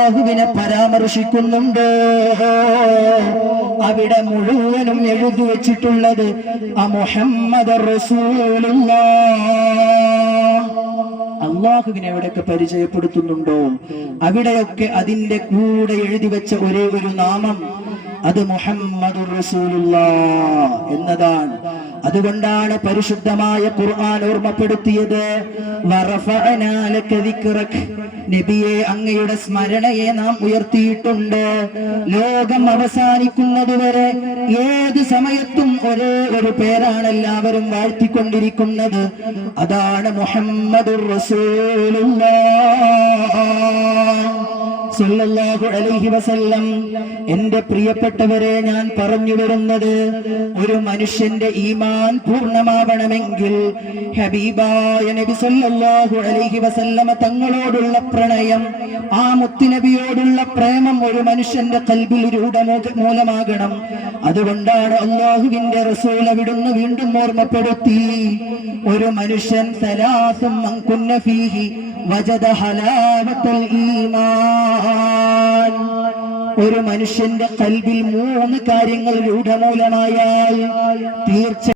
അല്ലാഹുവിനെ പരാമർശിക്കുന്നുണ്ടോ അവിടെ മുഴുവനും എഴുതി വെച്ചിട്ടുള്ളത് മുഹമ്മദുർ റസൂലുള്ളാഹ്. അള്ളാഹുവിനെ എവിടെയൊക്കെ പരിചയപ്പെടുത്തുന്നുണ്ടോ അവിടെയൊക്കെ അതിന്റെ കൂടെ എഴുതി വെച്ച ഒരേ ഒരു നാമം അത് മുഹമ്മദുർ റസൂലുള്ളാഹ് എന്നതാണ്. അതുകൊണ്ടാണ് പരിശുദ്ധമായ ഖുർആൻ ഓർമ്മപ്പെടുത്തിയത് വറഫഅനാ ലക ദിക്റക, നബിയെ അങ്ങയുടെ സ്മരണയെ നാം ഉയർത്തിയിട്ടുണ്ട്. ലോകം അവസാനിക്കുന്നതുവരെ ഏത് സമയത്തും ഒരേ ഒരു പേരാണ് എല്ലാവരും വാഴ്ത്തിക്കൊണ്ടിരിക്കുന്നത്, അതാണ് മുഹമ്മദുർ റസൂലുള്ളാഹ് സല്ലല്ലാഹു അലൈഹി വസല്ലം. എന്റെ പ്രിയപ്പെട്ടവരെ, ഞാൻ പറഞ്ഞു വരുന്നത് ഒരു മനുഷ്യന്റെ ഈമാൻ പൂർണ്ണമാവണമെങ്കിൽ ഹബീബായ നബി സല്ലല്ലാഹു അലൈഹി വസല്ലമ തങ്ങളോടുള്ള പ്രണയം, ആ മുത്തുനബിയോടുള്ള പ്രേമം ഒരു മനുഷ്യന്റെ ഖൽബിൽ രൂഢമൂലമാകണം. അതുകൊണ്ടാണ് അല്ലാഹുവിന്റെ റസൂൽ അവിടുന്ന് വീണ്ടും ഓർമ്മപ്പെടുത്തി, ഒരു മനുഷ്യൻ സലാസും മൻ കുന്ന ഫീഹി വജദ ഹലാവത്തുൽ ഈമാൻ. ഒരു മനുഷ്യന്റെ ഖൽബിൽ 3 കാര്യങ്ങൾ രൂഢമൂലമായാൽ തീർച്ചയായും